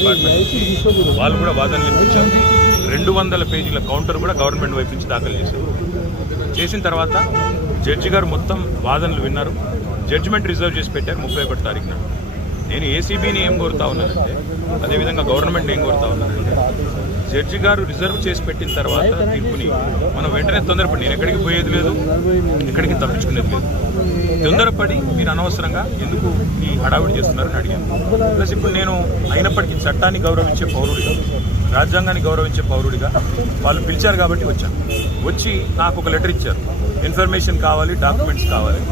వాళ్ళు కూడా వాదనలు వినిపించారు. 200 పేజీల కౌంటర్ కూడా గవర్నమెంట్ వైపు నుంచి దాఖలు చేశారు. చేసిన తర్వాత జడ్జి గారు మొత్తం వాదనలు విన్నారు. జడ్జిమెంట్ రిజర్వ్ చేసి పెట్టారు 31 తారీఖున. నేను ఏసీబీని ఏం కోరుతా ఉన్నానంటే, అదేవిధంగా గవర్నమెంట్ ఏం కోరుతా ఉన్నానంటే, జడ్జి గారు రిజర్వ్ చేసి పెట్టిన తర్వాత తీర్పుని మనం వెంటనే తొందరపడి, నేను ఎక్కడికి పోయేది లేదు, ఎక్కడికి తప్పించుకునేది లేదు, తొందరపడి మీరు అనవసరంగా ఎందుకు ఈ హడావిడి చేస్తున్నారని అడిగాను. ప్లస్ ఇప్పుడు నేను అయినప్పటికీ చట్టాన్ని గౌరవించే పౌరుడిగా, రాజ్యాంగాన్ని గౌరవించే పౌరుడిగా వాళ్ళు పిలిచారు కాబట్టి వచ్చాను. వచ్చి నాకు ఒక లెటర్ ఇచ్చారు, ఇన్ఫర్మేషన్ కావాలి, డాక్యుమెంట్స్ కావాలి.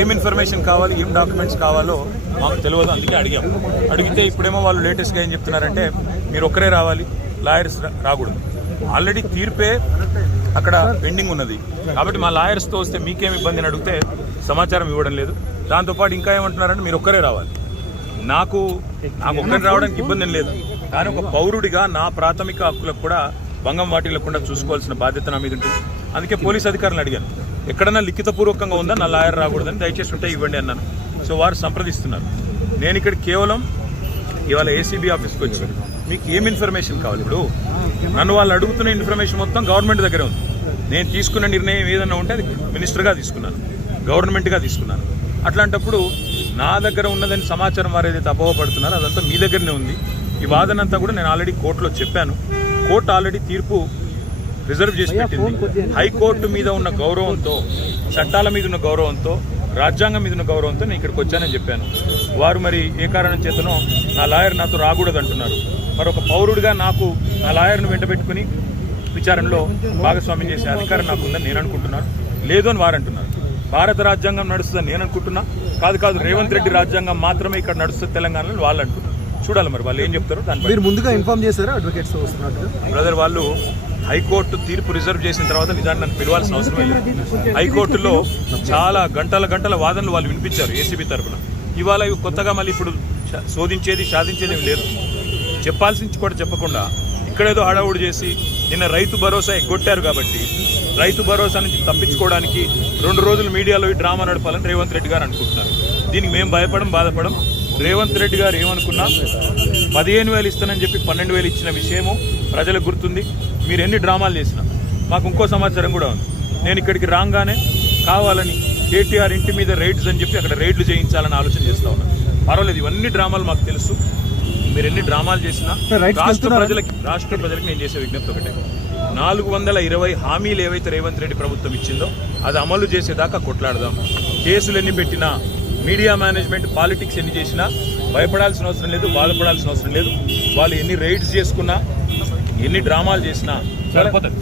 ఏం ఇన్ఫర్మేషన్ కావాలి, ఏం డాక్యుమెంట్స్ కావాలో మాకు తెలియదు, అందుకే అడిగాము. అడిగితే ఇప్పుడేమో వాళ్ళు లేటెస్ట్గా ఏం చెప్తున్నారంటే, మీరు ఒక్కరే రావాలి, లాయర్స్ రాకూడదు. ఆల్రెడీ తీర్పే అక్కడ పెండింగ్ ఉన్నది కాబట్టి మా లాయర్స్తో వస్తే మీకేం ఇబ్బంది అని అడిగితే సమాచారం ఇవ్వడం లేదు. దాంతోపాటు ఇంకా ఏమంటున్నారంటే, మీరు ఒక్కరే రావాలి. నాకు ఒక్కరే రావడానికి ఇబ్బంది ఏం లేదు, కానీ ఒక పౌరుడిగా నా ప్రాథమిక హక్కులకు కూడా భంగం వాటిల్లకుండా చూసుకోవాల్సిన బాధ్యత నా మీద ఉంటుంది. అందుకే పోలీస్ అధికారులను అడిగాను, ఎక్కడన్నా లిఖితపూర్వకంగా ఉందా నా లాయర్ రాకూడదని, దయచేసి ఉంటే ఇవ్వండి అన్నాను. సో వారు సంప్రదిస్తున్నారు. నేను ఇక్కడ కేవలం ఇవాళ ఏసీబీ ఆఫీస్కి వచ్చాను. మీకు ఏం ఇన్ఫర్మేషన్ కావాలి? ఇప్పుడు నన్ను వాళ్ళు అడుగుతున్న ఇన్ఫర్మేషన్ మొత్తం గవర్నమెంట్ దగ్గరే ఉంది. నేను తీసుకున్న నిర్ణయం ఏదన్నా ఉంటే అది మినిస్టర్గా తీసుకున్నాను, గవర్నమెంట్గా తీసుకున్నాను. అట్లాంటప్పుడు నా దగ్గర ఉన్నదని సమాచారం వారు ఏదైతే అపోహపడుతున్నారో అదంతా మీ దగ్గరనే ఉంది. ఈ వాదన అంతా కూడా నేను ఆల్రెడీ కోర్టులో చెప్పాను. కోర్టు ఆల్రెడీ తీర్పు రిజర్వ్ చేసి పెట్టింది. హైకోర్టు మీద ఉన్న గౌరవంతో, చట్టాల మీద ఉన్న గౌరవంతో, రాజ్యాంగం మీద ఉన్న గౌరవంతో నేను ఇక్కడికి వచ్చానని చెప్పాను. వారు మరి ఏ కారణం చేతనో నా లాయర్ నాతో రాకూడదు అంటున్నారు. మరి ఒక పౌరుడిగా నాకు నా లాయర్ను వెంటబెట్టుకుని విచారణలో భాగస్వామ్యం చేసే అధికారం నాకు ఉందని నేను అనుకుంటున్నాను. లేదు అని వారు అంటున్నారు. భారత రాజ్యాంగం నడుస్తుందని నేను అనుకుంటున్నా. కాదు, రేవంత్ రెడ్డి రాజ్యాంగం మాత్రమే ఇక్కడ నడుస్తుంది తెలంగాణలో వాళ్ళు అంటున్నారు. చూడాలి మరి వాళ్ళు ఏం చెప్తారో. దాని మీరు ముందుగా ఇన్ఫార్మ్ చేశారా అడ్వకేట్స్ వస్తున్నట్టు? బ్రదర్, వాళ్ళు హైకోర్టు తీర్పు రిజర్వ్ చేసిన తర్వాత నిజాన్ని నన్ను పిలవాల్సిన అవసరమే లేదు. హైకోర్టులో చాలా గంటల వాదనలు వాళ్ళు వినిపించారు ఏసీబీ తరఫున. ఇవాళ కొత్తగా మళ్ళీ ఇప్పుడు శోధించేది సాధించేది ఏమి లేదు. చెప్పాల్సింది కూడా చెప్పకుండా ఇక్కడేదో హడావుడి చేసి నిన్న రైతు భరోసా ఎగ్గొట్టారు కాబట్టి రైతు భరోసా నుంచి తప్పించుకోవడానికి 2 రోజులు మీడియాలో ఈ డ్రామా నడపాలని రేవంత్ రెడ్డి గారు అనుకుంటున్నారు. దీనికి మేము బాధపడం. రేవంత్ రెడ్డి గారు ఏమనుకున్నా 15,000 ఇస్తానని చెప్పి 12,000 ఇచ్చిన విషయము ప్రజలకు గుర్తుంది. మీరు ఎన్ని డ్రామాలు చేసినా మాకు ఇంకో సమాచారం కూడా ఉంది. నేను ఇక్కడికి రాగానే కావాలని కేటీఆర్ ఇంటి మీద రైడ్స్ అని చెప్పి అక్కడ రైడ్లు చేయించాలని ఆలోచన చేస్తూ ఉన్నాను. పర్వాలేదు, ఇవన్నీ డ్రామాలు మాకు తెలుసు. మీరు ఎన్ని డ్రామాలు చేసినా రాష్ట్ర ప్రజలకి నేను చేసే విజ్ఞప్తి ఒకటే, 420 హామీలు ఏవైతే రేవంత్ రెడ్డి ప్రభుత్వం ఇచ్చిందో అది అమలు చేసేదాకా కొట్లాడదాం. కేసులు ఎన్ని పెట్టినా, మీడియా మేనేజ్మెంట్ పాలిటిక్స్ ఎన్ని చేసినా భయపడాల్సిన అవసరం లేదు, బాధపడాల్సిన అవసరం లేదు. వాళ్ళు ఎన్ని రైడ్స్ చేసుకున్నా, ఎన్ని డ్రామాలు చేసినా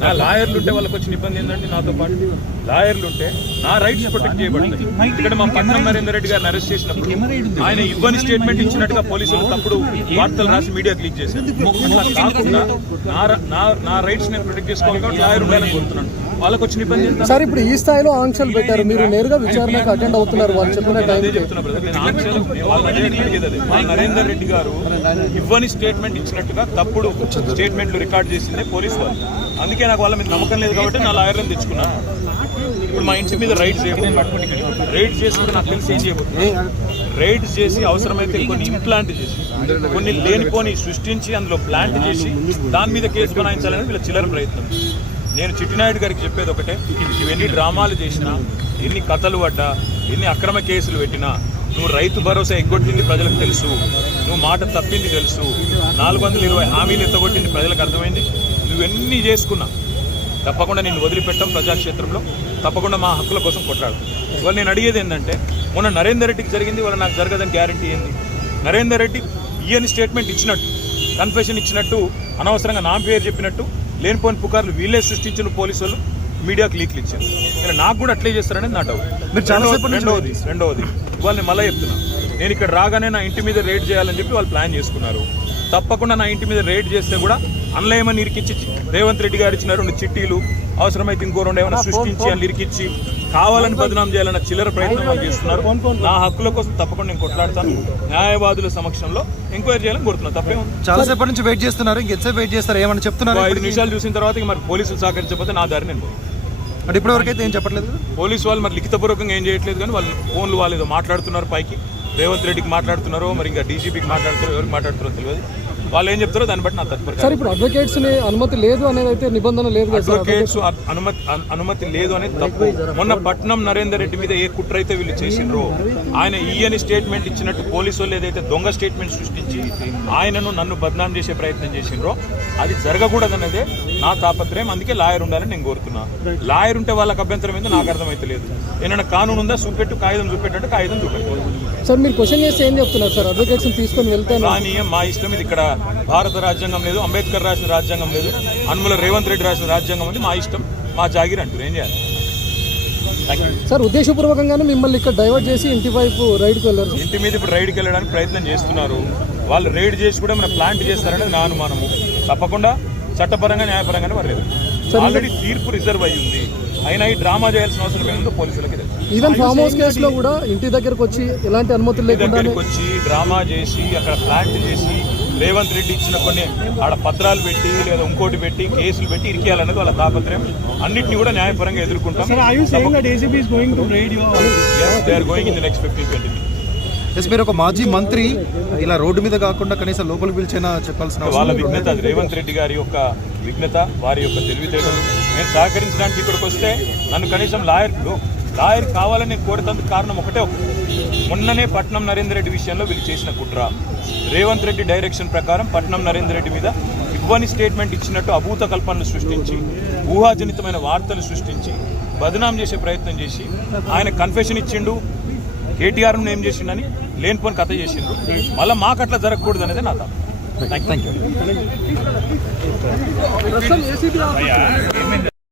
నా లాయర్లు ఉంటే వాళ్ళకి వచ్చిన ఇబ్బంది ఏంటంటే, నాతో పాటు లాయర్లు ఉంటే నా రైట్స్ ప్రొటెక్ట్ చేయబడతాయి. ఇక్కడ మా పట్నం నరేందర్ రెడ్డి గారిని అరెస్ట్ చేసినప్పుడు ఆయన ఇవ్వని స్టేట్మెంట్ ఇచ్చినట్టుగా పోలీసులు తప్పుడు వార్తలు రాసి మీడియా క్లిక్ చేశారు. కాకుండా నా రైట్స్ నేను ప్రొటెక్ట్ చేసుకోవాలి కాబట్టి లాయర్ ఉండాలని కోరుతున్నాను. వాళ్ళకి వచ్చిన ఇబ్బంది సార్, ఇప్పుడు ఈ స్థాయిలో ఆంక్షలు పెట్టారు, మీరు నేరుగా విచారణకు అటెండ్ అవుతున్నారు. వాళ్ళు చెప్పిన అదే చెప్తున్నా బ్రదర్, నేను ఆంక్షలు వాళ్ళ నరేందర్ రెడ్డి గారు ఇవ్వని స్టేట్మెంట్ ఇచ్చినట్టుగా తప్పుడు స్టేట్మెంట్లు రికార్డ్ చేసిందే పోలీసు వాళ్ళు. అందుకే నాకు వాళ్ళ మీద నమ్మకం లేదు కాబట్టి నా లాయర్లను తెచ్చుకున్నాను. ఇప్పుడు మా ఇంటి మీద రైడ్స్ చేసుకుంటే నాకు తెలిసి ఏం చేయబోతుంది, రైడ్స్ చేసి అవసరమైతే కొన్ని ఇంప్లాంట్ చేసి కొన్ని లేనిపోని సృష్టించి అందులో ప్లాంట్ చేసి దాని మీద కేసు బనాయించాలని వీళ్ళ చిల్లర ప్రయత్నం. నేను చిట్టినాయుడు గారికి చెప్పేది ఒకటే, ఇవన్నీ డ్రామాలు చేసినా, ఎన్ని కథలు పడ్డా, ఎన్ని అక్రమ కేసులు పెట్టినా, నువ్వు రైతు భరోసా ఎగ్గొట్టింది ప్రజలకు తెలుసు, నువ్వు మాట తప్పింది తెలుసు, 420 హామీలు ఎత్తగొట్టింది ప్రజలకు అర్థమైంది. నువ్వెన్నీ చేసుకున్నా తప్పకుండా నేను వదిలిపెట్టాం. ప్రజాక్షేత్రంలో తప్పకుండా మా హక్కుల కోసం కొట్లాడు. ఇవాళ నేను అడిగేది ఏంటంటే, మొన్న నరేందర్ రెడ్డికి జరిగింది, ఇవాళ నాకు జరగదని గ్యారంటీ ఏంది? నరేందర్ రెడ్డి ఈయన స్టేట్మెంట్ ఇచ్చినట్టు, కన్ఫెషన్ ఇచ్చినట్టు, అనవసరంగా నా పేరు చెప్పినట్టు లేనిపోని పుకార్లు వీళ్ళే సృష్టించిన పోలీసు వాళ్ళు మీడియాకు లీక్లు ఇచ్చారు. నేను నాకు కూడా అట్లే చేస్తారనేది నా డౌట్. రెండవది వాళ్ళని మళ్ళీ చెప్తున్నా, నేను ఇక్కడ రాగానే నా ఇంటి మీద రైడ్ చేయాలని చెప్పి వాళ్ళు ప్లాన్ చేసుకున్నారు. తప్పకుండా నా ఇంటి మీద రైడ్ చేస్తే కూడా అన్లయమని ఇరికిచ్చి రేవంత్ రెడ్డి గారు ఇచ్చిన 2 చిట్టీలు అవసరమైతే ఇంకో 2 ఏమైనా సృష్టించి అని ఇరికిచ్చి కావాలని బదనాం చేయాలన్న చిల్లర ప్రయత్నం చేస్తున్నారు. నా హక్కుల కోసం తప్పకుండా నేను కొట్లాడతాను. న్యాయవాదుల సమక్షంలో ఎంక్వైరీ చేయాలని కోరుతున్నాను. తప్పే చాలాసేపటి నుంచి వెయిట్ చేస్తున్నారు, ఇంకెంతసేపు వెయిట్ చేస్తారు ఏమని చెప్తున్నారు? 5 నిమిషాలు చూసిన తర్వాత మరి పోలీసులు సహకరించకపోతే నా దారి నేను అంటే ఇప్పటివరకు అయితే ఏం చెప్పట్లేదు. పోలీసు వాళ్ళు మరి లిఖితపూర్వకంగా ఏం చేయట్లేదు, కానీ వాళ్ళు ఫోన్లు వాళ్ళు ఏదో మాట్లాడుతున్నారు పైకి. రేవంత్ రెడ్డికి మాట్లాడుతున్నారో మరి ఇంకా డీజీపీకి మాట్లాడుతున్నారో ఎవరికి మాట్లాడుతున్నారో తెలియదు. వాళ్ళు ఏం చెప్తారో దాన్ని బట్టి నా తత్పరి. సార్ ఇప్పుడు అడ్వకేట్స్ ని అనుమతి లేదు అనేది అయితే నిబంధన లేదు కదా సార్? అడ్వకేట్స్ అనుమతి లేదు అనేది తప్పు. మొన్న పట్నం నరేందర్ రెడ్డి మీద ఏ కుట్ర అయితే వీళ్ళు చేసిండ్రో, ఆయన ఈయని స్టేట్మెంట్ ఇచ్చినట్టు పోలీసు వాళ్ళు ఏదైతే దొంగ స్టేట్మెంట్ సృష్టించి ఆయనను నన్ను బద్నాం చేసే ప్రయత్నం చేసిండ్రో అది జరగకూడదన్నదే నా తాపత్రయం. అందుకే లాయర్ ఉండాలని నేను కోరుతున్నాను. లాయర్ ఉంటే వాళ్ళకి అభ్యంతరం ఏందో నాకు అర్థమైతలేదు. ఏమైనా కానూను ఉందా చూపెట్టు, కాగితం చూపెట్టు, కాగితం చూపెట్టు. సార్ మీరు క్వశ్చన్ చేస్తే ఏం చెప్తున్నారు సార్? అడ్వకేట్స్ తీసుకొని వెళ్తాను కానీ మా ఇష్టం ఇది. ఇక్కడ భారత రాజ్యాంగం లేదు, అంబేద్కర్ రాసిన రాజ్యాంగం లేదు, అనుముల రేవంత్ రెడ్డి రాసిన రాజ్యాంగం ఉంది. మా ఇష్టం, మా జాగిర్ అంటారు. ఏం చేయాలి సార్? ఉద్దేశపూర్వకంగానే మిమ్మల్ని ఇక్కడ డైవర్ట్ చేసి ఇంటి వైపు రైడ్కి వెళ్ళారు. ఇంటి మీద ఇప్పుడు రైడ్కి వెళ్ళడానికి ప్రయత్నం చేస్తున్నారు. వాళ్ళు రైడ్ చేసి కూడా మన ప్లాంట్ చేస్తారనేది నా అనుమానము. తప్పకుండా చట్టపరంగా న్యాయపరంగానే వర్లేదు. ఆల్రెడీ తీర్పు రిజర్వ్ అయ్యి ఉంది. అయినా ఈ డ్రామా చేయాల్సిన అవసరం ఏముందో పోలీసులకి తెలుసు. ఈవెన్ ఫామ్ హౌస్ కేసులో కూడా ఇంటి దగ్గరకు వచ్చి ఎలాంటి అనుమతులు లేకుండా దగ్గరికి వచ్చి డ్రామా చేసి అక్కడ ప్లాంట్ చేసి రేవంత్ రెడ్డి ఇచ్చిన కొన్ని ఆడ పత్రాలు పెట్టి లేదా ఇంకోటి పెట్టి కేసులు పెట్టి ఇరికేయాలనేది వాళ్ళ తాపత్రయం. అన్నింటినీ కూడా న్యాయపరంగా ఎదుర్కొంటాం. They are going in the next 15-20 minutes. మీరు ఒక మాజీ మంత్రి ఇలా రోడ్డు మీద కాకుండా కనీసం లోపలికి పిలిచైనా చెప్పాల్సిన వాళ్ళ విఘ్నత, అది రేవంత్ రెడ్డి గారి యొక్క విఘ్నత, వారి యొక్క తెలివితేటలు. నేను సహకరించడానికి ఇక్కడికి వస్తే నన్ను కనీసం లాయర్ కావాలని కోరుతందుకు కారణం ఒకటే. మొన్ననే పట్నం నరేందర్ రెడ్డి విషయంలో వీళ్ళు చేసిన కుట్ర, రేవంత్ రెడ్డి డైరెక్షన్ ప్రకారం పట్నం నరేందర్ రెడ్డి మీద ఇవ్వని స్టేట్మెంట్ ఇచ్చినట్టు అభూత కల్పనలు సృష్టించి, ఊహాజనితమైన వార్తలు సృష్టించి బదనాం చేసే ప్రయత్నం చేసి ఆయన కన్ఫెషన్ ఇచ్చిండు, కేటీఆర్ను ఏం చేసిండని లేనిపోని కథ చేసిండ్రు. మళ్ళీ మాకు అట్లా జరగకూడదు అనేది నా థాట్. Thank you.